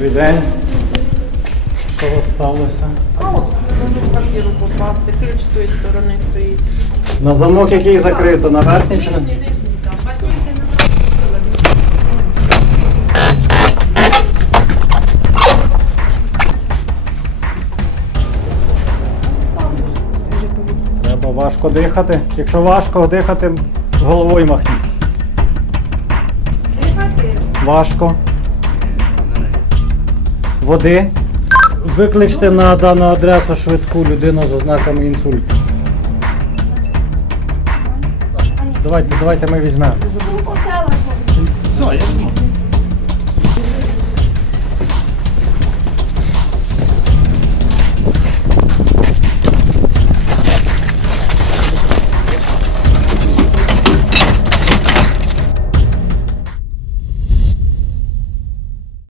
Добрий день. Що у вас сталося? А от в квартиру попасти, ключ з тої сторони стоїть. На замок який закрито, на верхній чи на? Нижній, нижній, Треба важко дихати. Якщо важко дихати, з головою махніть. Дихати. Важко. Води. Викличте на дану адресу швидку людину з ознаками інсульту. Давайте, давайте ми візьмемо.